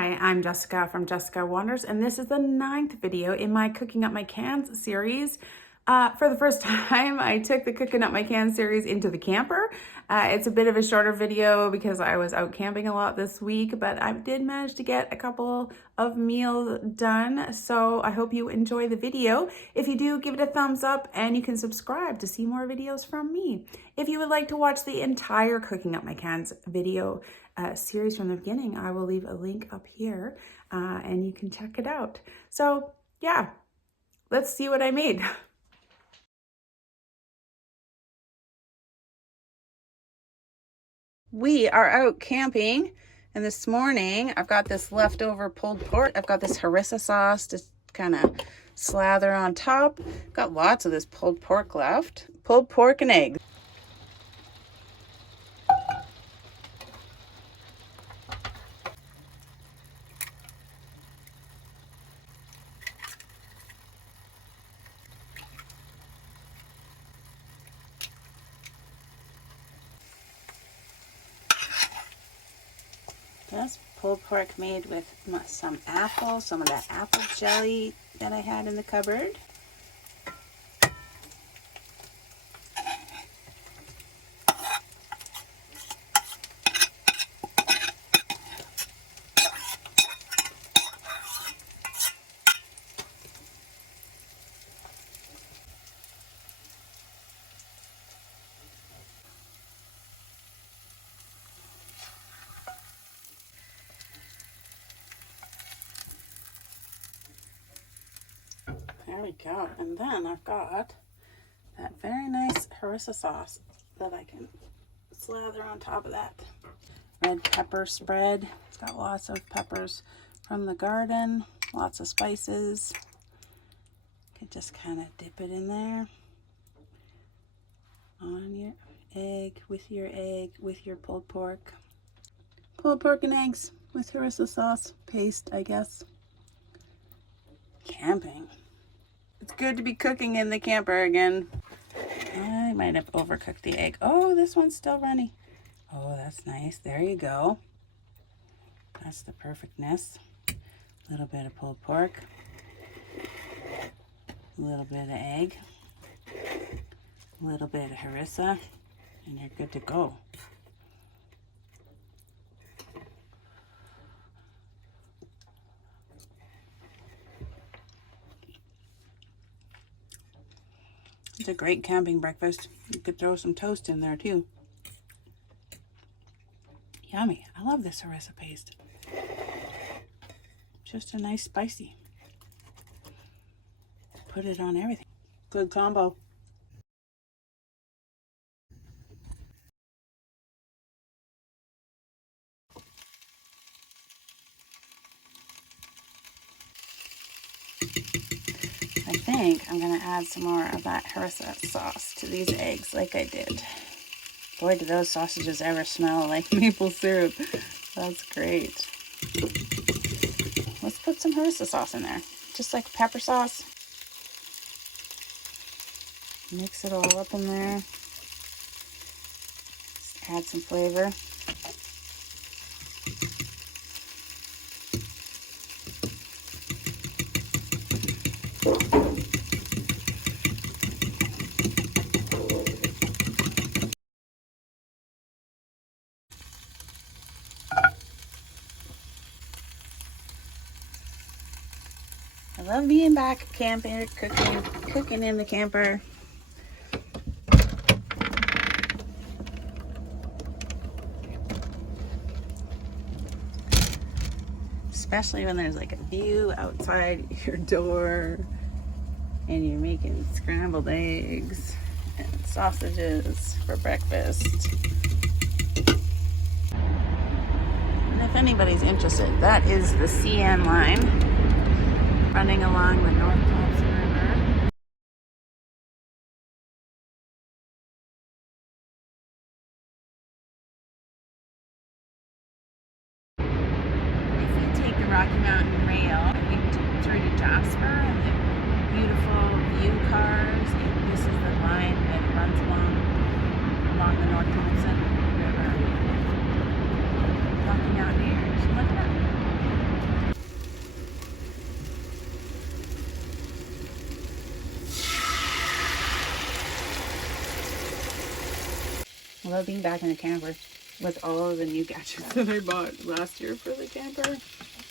Hi, I'm Jessica from Jessica Wonders, and this is the 9th video in my Cooking Up My Cans series. For the first time, I took the Cooking Up My Cans series into the camper. It's a bit of a shorter video because I was out camping a lot this week, but I did manage to get a couple of meals done, so I hope you enjoy the video. If you do, give it a thumbs up, and you can subscribe to see more videos from me. If you would like to watch the entire Cooking Up My Cans video series from the beginning, I will leave a link up here and you can check it out. So yeah, let's see what I made. We are out camping, and this morning I've got this leftover pulled pork. I've got this harissa sauce to kind of slather on top. Got lots of this pulled pork left. Pulled pork and eggs. This pulled pork made with some apple, some of that apple jelly that I had in the cupboard. There we go. And then I've got that very nice harissa sauce that I can slather on top of that. Red pepper spread. It's got lots of peppers from the garden, lots of spices. You can just kind of dip it in there on your egg, with your pulled pork. Pulled pork and eggs with harissa sauce paste, I guess. Camping. It's good to be cooking in the camper again. I might have overcooked the egg. Oh, this one's still runny. Oh, that's nice. There you go. That's the perfectness. A little bit of pulled pork. A little bit of egg. A little bit of harissa. And you're good to go. It's a great camping breakfast. You could throw some toast in there too. Yummy. I love this harissa paste. Just a nice spicy. Put it on everything. Good combo. I think I'm going to add some more of that harissa sauce to these eggs like I did. Boy, do those sausages ever smell like maple syrup. That's great. Let's put some harissa sauce in there, just like pepper sauce. Mix it all up in there. Just add some flavor. I love being back camping, cooking in the camper. Especially when there's like a view outside your door and you're making scrambled eggs and sausages for breakfast. And if anybody's interested, that is the CN line running along the North Thompson River. If you take the Rocky Mountain Rail, I think through to Jasper, and the beautiful view cars, this is the line that runs along the North Thompson River. Rocky Mountain here, look at that. love being back in the camper with all of the new gadgets that I bought last year for the camper.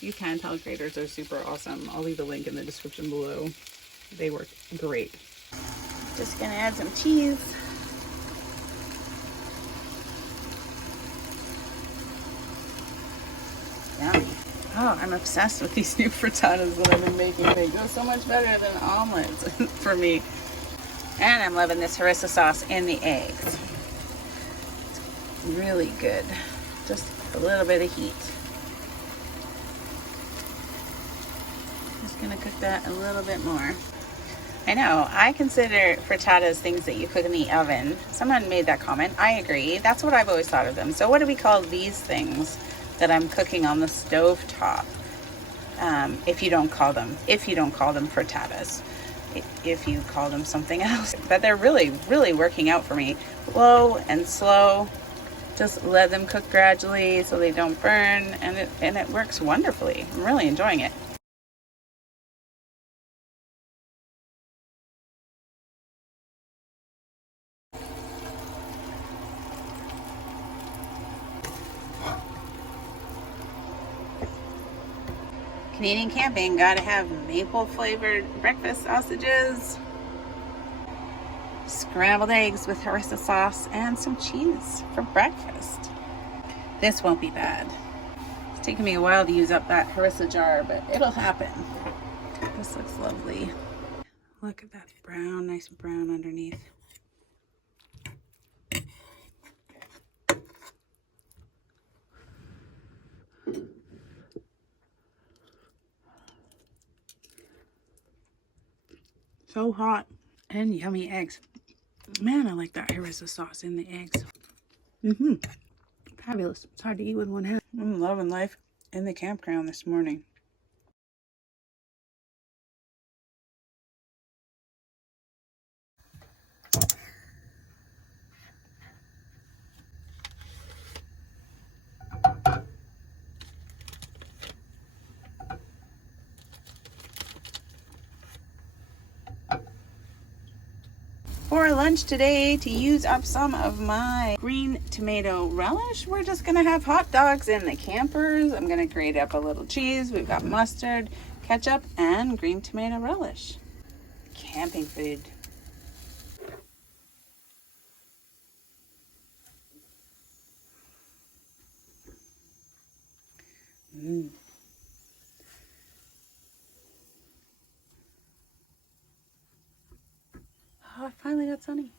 These handheld graters are super awesome. I'll leave a link in the description below. They work great. Just gonna add some cheese. Yummy. Oh, I'm obsessed with these new frittatas that I've been making. They go so much better than omelets for me. And I'm loving this harissa sauce in the eggs. It's really good. Just a little bit of heat. Just gonna cook that a little bit more. I know, I consider frittatas things that you cook in the oven. Someone made that comment. I agree. That's what I've always thought of them. So what do we call these things that I'm cooking on the stove top? If you don't call them frittatas, if you call them something else. But they're really, really working out for me. Low and slow. Just let them cook gradually so they don't burn, and it works wonderfully. I'm really enjoying it. Canadian camping, gotta have maple flavored breakfast sausages, scrambled eggs with harissa sauce, and some cheese for breakfast. This won't be bad. It's taken me a while to use up that harissa jar, but it'll happen. This looks lovely. Look at that brown, nice brown underneath. So hot. And yummy eggs. Man, I like that harissa sauce in the eggs. Fabulous. It's hard to eat with one hand. I'm loving life in the campground this morning. For lunch today, to use up some of my green tomato relish, we're just gonna have hot dogs in the campers. I'm gonna grate up a little cheese. We've got mustard, ketchup, and green tomato relish. Camping food. Oh, I finally got sunny.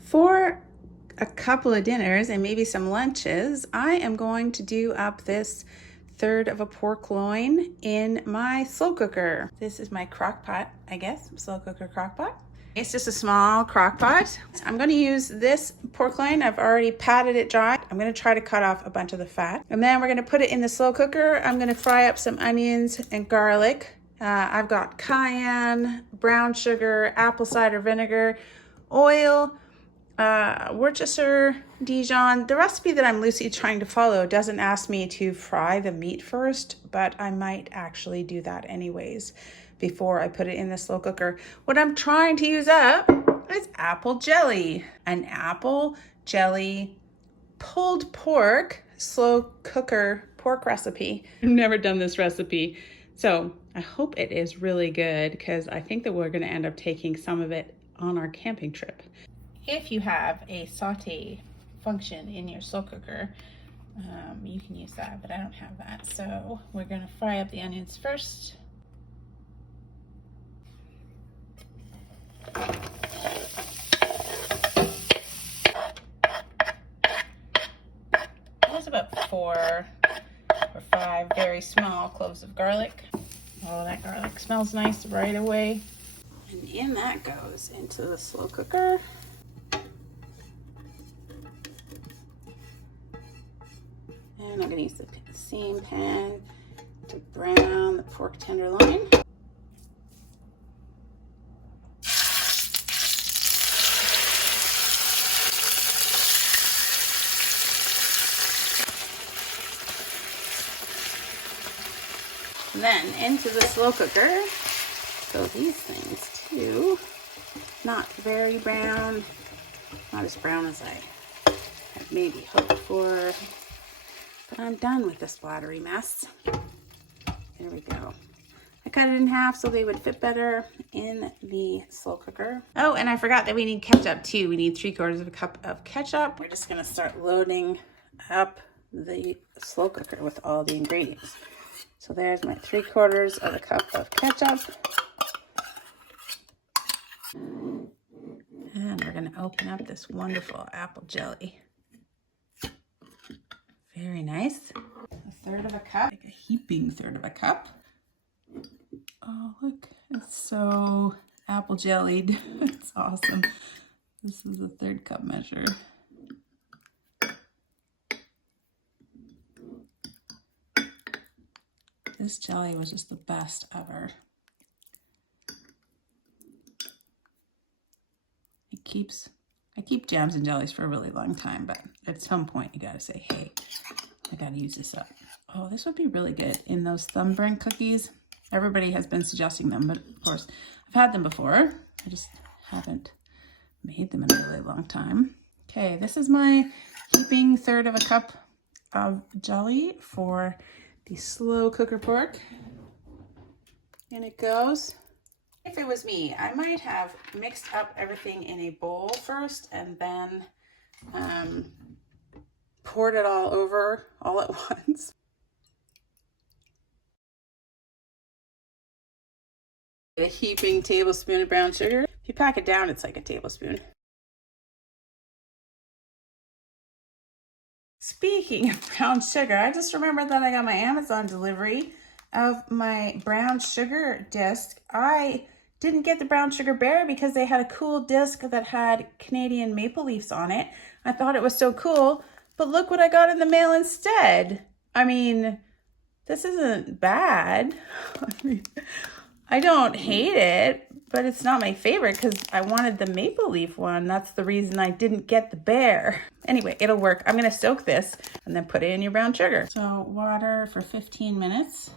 For a couple of dinners and maybe some lunches, I am going to do up this third of a pork loin in my slow cooker. This is my crock pot, I guess, slow cooker crock pot. It's just a small crock pot. I'm gonna use this pork loin. I've already patted it dry. I'm gonna try to cut off a bunch of the fat. And then we're gonna put it in the slow cooker. I'm gonna fry up some onions and garlic. I've got cayenne, brown sugar, apple cider vinegar, oil, Worcestershire, Dijon. The recipe that I'm loosely trying to follow doesn't ask me to fry the meat first, but I might actually do that anyways before I put it in the slow cooker. What I'm trying to use up is apple jelly. An apple jelly pulled pork slow cooker pork recipe. I've never done this recipe, so I hope it is really good because I think that we're going to end up taking some of it on our camping trip. If you have a saute function in your slow cooker, You can use that, but I don't have that. So we're gonna fry up the onions first. There's about 4 or 5 very small cloves of garlic. Oh, that garlic smells nice right away. And in that goes into the slow cooker. And I'm gonna use the same pan to brown the pork tenderloin. And then into the slow cooker go these things too. Not very brown, not as brown as I had maybe hoped for, but I'm done with this splattery mess. There we go. I cut it in half so they would fit better in the slow cooker. Oh, and I forgot that we need ketchup too. We need 3/4 cup of ketchup. We're just gonna start loading up the slow cooker with all the ingredients. So there's my 3/4 cup of ketchup. And we're gonna open up this wonderful apple jelly. Very nice. 1/3 cup, like a heaping 1/3 cup. Oh, look, it's so apple jellied. It's awesome. This is a 1/3 cup measure. This jelly was just the best ever. I keep jams and jellies for a really long time, but at some point you gotta say, hey, I gotta use this up. Oh, this would be really good in those thumbprint cookies. Everybody has been suggesting them, but of course I've had them before. I just haven't made them in a really long time. Okay, this is my heaping 1/3 cup of jelly for the slow cooker pork. And it goes. If it was me, I might have mixed up everything in a bowl first and then poured it all over all at once. A heaping tablespoon of brown sugar. If you pack it down, it's like a tablespoon. Speaking of brown sugar, I just remembered that I got my Amazon delivery of my brown sugar disc. I didn't get the brown sugar bear because they had a cool disc that had Canadian maple leaves on it. I thought it was so cool, but look what I got in the mail instead. I mean, this isn't bad. I don't hate it, but it's not my favorite because I wanted the maple leaf one. That's the reason I didn't get the bear. Anyway, it'll work. I'm gonna soak this and then put it in your brown sugar. So water for 15 minutes.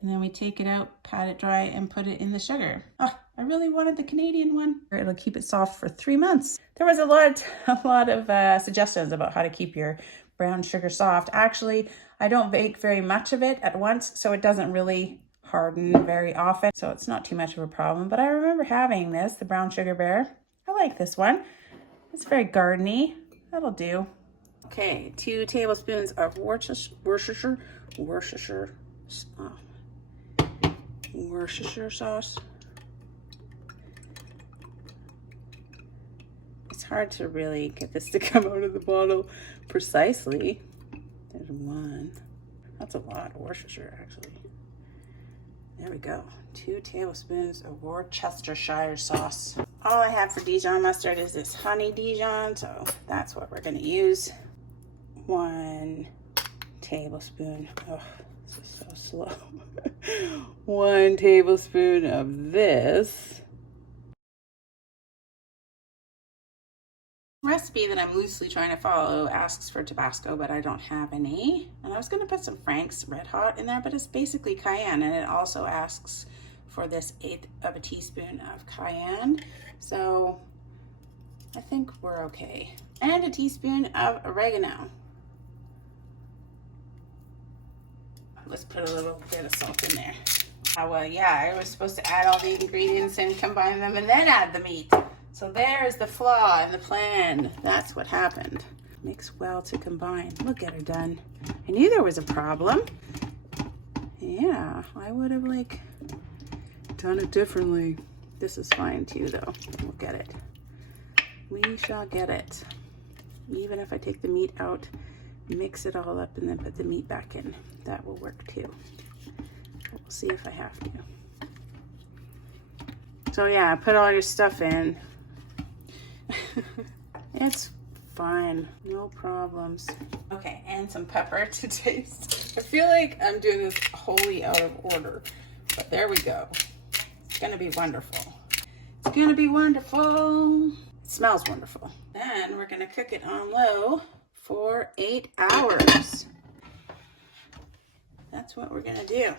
And then we take it out, pat it dry, and put it in the sugar. Oh, I really wanted the Canadian one. It'll keep it soft for 3 months. There was a lot of suggestions about how to keep your brown sugar soft. Actually, I don't bake very much of it at once, so it doesn't really harden very often. So it's not too much of a problem. But I remember having this, the brown sugar bear. I like this one. It's very gardeny. That'll do. Okay, 2 tablespoons of Worcestershire sauce. It's hard to really get this to come out of the bottle precisely. There's 1. That's a lot of Worcestershire, actually. There we go. 2 tablespoons of Worcestershire sauce. All I have for Dijon mustard is this honey Dijon, so that's what we're going to use. 1 tablespoon. Oh, this is so slow. 1 tablespoon of this. Recipe that I'm loosely trying to follow asks for Tabasco, but I don't have any. And I was going to put some Frank's Red Hot in there, but it's basically cayenne, and it also asks for this 1/8 of a teaspoon of cayenne. So I think we're okay. And a teaspoon of oregano. Let's put a little bit of salt in there. Well, yeah, I was supposed to add all the ingredients and combine them and then add the meat. So there's the flaw in the plan. That's what happened. Mix well to combine. Look at her done. I knew there was a problem. Yeah, I would have like done it differently. This is fine too though. We'll get it. We shall get it. Even if I take the meat out, mix it all up and then put the meat back in. That will work too. We'll see if I have to. So yeah, put all your stuff in. It's fine, no problems. Okay, and some pepper to taste. I feel like I'm doing this wholly out of order, but there we go. It's gonna be wonderful. It's gonna be wonderful. It smells wonderful. Then we're gonna cook it on low for 8 hours. That's what we're gonna do.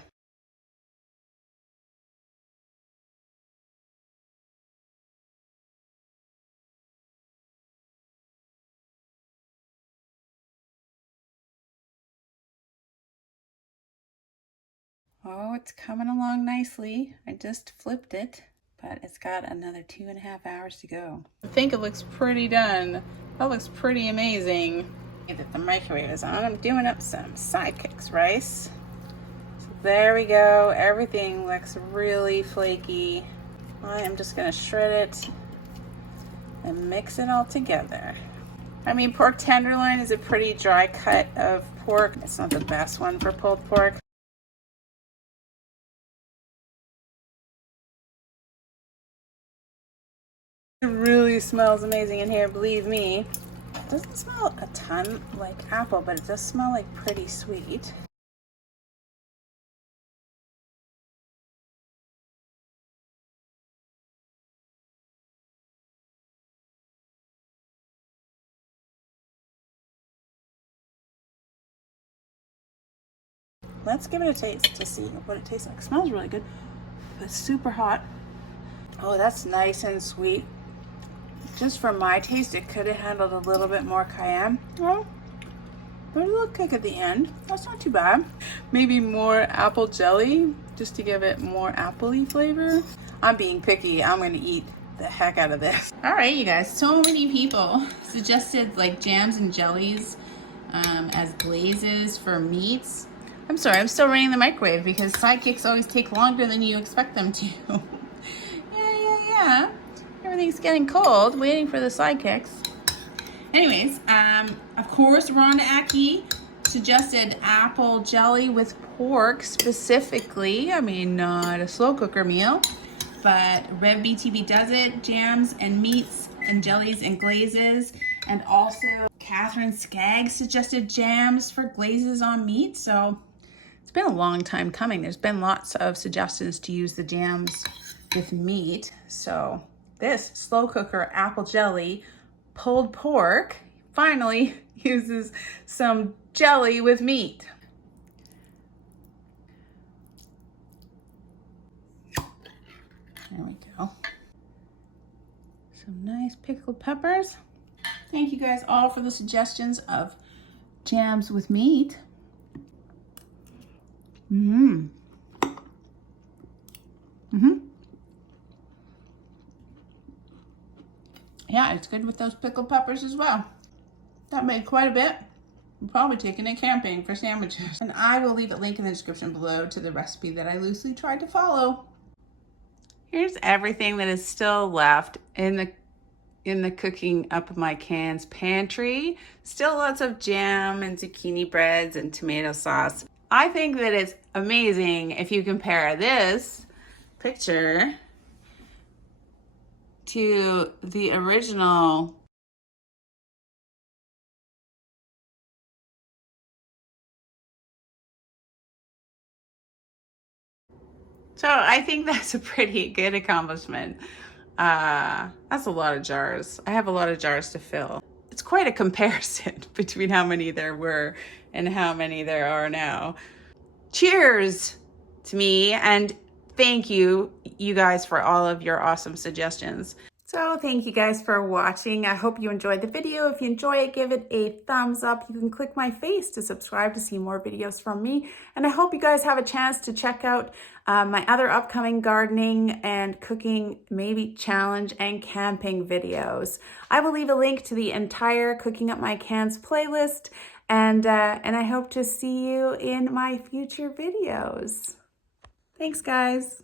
Oh, it's coming along nicely. I just flipped it, but it's got another 2.5 hours to go. I think it looks pretty done. That looks pretty amazing. That the microwave is on. I'm doing up some sidekicks rice. So there we go. Everything looks really flaky. I am just gonna shred it and mix it all together. I mean, pork tenderloin is a pretty dry cut of pork. It's not the best one for pulled pork. It really smells amazing in here, believe me. It doesn't smell a ton like apple, but it does smell like pretty sweet. Let's give it a taste to see what it tastes like. It smells really good. It's super hot. Oh, that's nice and sweet. Just for my taste, it could have handled a little bit more cayenne. Well, but a little kick at the end. That's not too bad. Maybe more apple jelly, just to give it more appley flavor. I'm being picky. I'm gonna eat the heck out of this. All right, you guys, so many people suggested like jams and jellies as glazes for meats. I'm sorry, I'm still running the microwave because sidekicks always take longer than you expect them to. Yeah. Everything's getting cold, waiting for the sidekicks. Anyways, of course, Rhonda Aki suggested apple jelly with pork specifically. I mean, not a slow cooker meal, but Rev BTB does it. Jams and meats and jellies and glazes. And also, Catherine Skaggs suggested jams for glazes on meat. So it's been a long time coming. There's been lots of suggestions to use the jams with meat. So this slow cooker apple jelly pulled pork finally uses some jelly with meat. There we go. Some nice pickled peppers. Thank you guys all for the suggestions of jams with meat. Yeah, it's good with those pickled peppers as well. That made quite a bit. I'm probably taking it camping for sandwiches. And I will leave a link in the description below to the recipe that I loosely tried to follow. Here's everything that is still left in the cooking up my cans pantry. Still lots of jam and zucchini breads and tomato sauce. I think that it's amazing if you compare this picture to the original. So I think that's a pretty good accomplishment. That's a lot of jars. I have a lot of jars to fill. It's quite a comparison between how many there were and how many there are now. Cheers to me, and thank you, you guys, for all of your awesome suggestions. So thank you guys for watching. I hope you enjoyed the video. If you enjoy it, give it a thumbs up. You can click my face to subscribe to see more videos from me. And I hope you guys have a chance to check out my other upcoming gardening and cooking, maybe challenge and camping videos. I will leave a link to the entire Cooking Up My Cans playlist. And I hope to see you in my future videos. Thanks, guys.